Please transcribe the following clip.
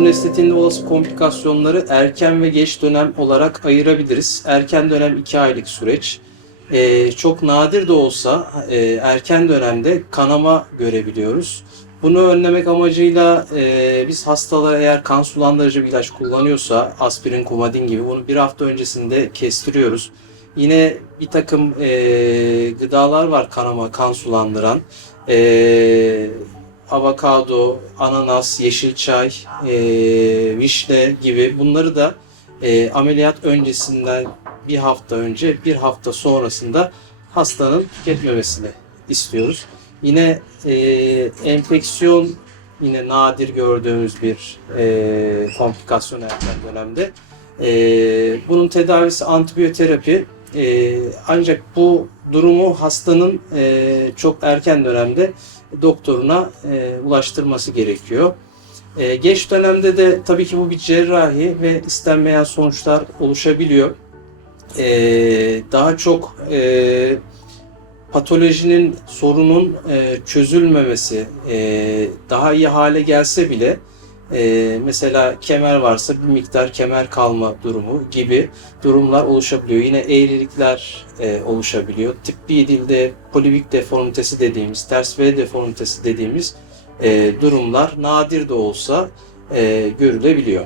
burun estetiğinde olası komplikasyonları erken ve geç dönem olarak ayırabiliriz. Erken dönem 2 aylık süreç. Ee, çok nadir de olsa e, erken dönemde kanama görebiliyoruz. Bunu önlemek amacıyla e, biz hastalara eğer kan sulandırıcı bir ilaç kullanıyorsa aspirin, kumadin gibi bunu bir hafta öncesinde kestiriyoruz. Yine bir takım e, gıdalar var kanama, kan sulandıran. E, avokado, ananas, yeşil çay, e, vişne gibi bunları da e, ameliyat öncesinden bir hafta önce, bir hafta sonrasında hastanın tüketmemesini istiyoruz. Yine e, enfeksiyon yine nadir gördüğümüz bir e, komplikasyon erken dönemde. E, bunun tedavisi antibiyoterapi. E, ancak bu durumu hastanın e, çok erken dönemde doktoruna e, ulaştırması gerekiyor. E, geç dönemde de tabii ki bu bir cerrahi ve istenmeyen sonuçlar oluşabiliyor. E, daha çok e, patolojinin, sorunun e, çözülmemesi e, daha iyi hale gelse bile e, mesela kemer varsa bir miktar kemer kalma durumu gibi durumlar oluşabiliyor. Yine eğrilikler e, oluşabiliyor. Tıbbi dilde polibik deformitesi dediğimiz, ters V deformitesi dediğimiz e, durumlar nadir de olsa e, görülebiliyor.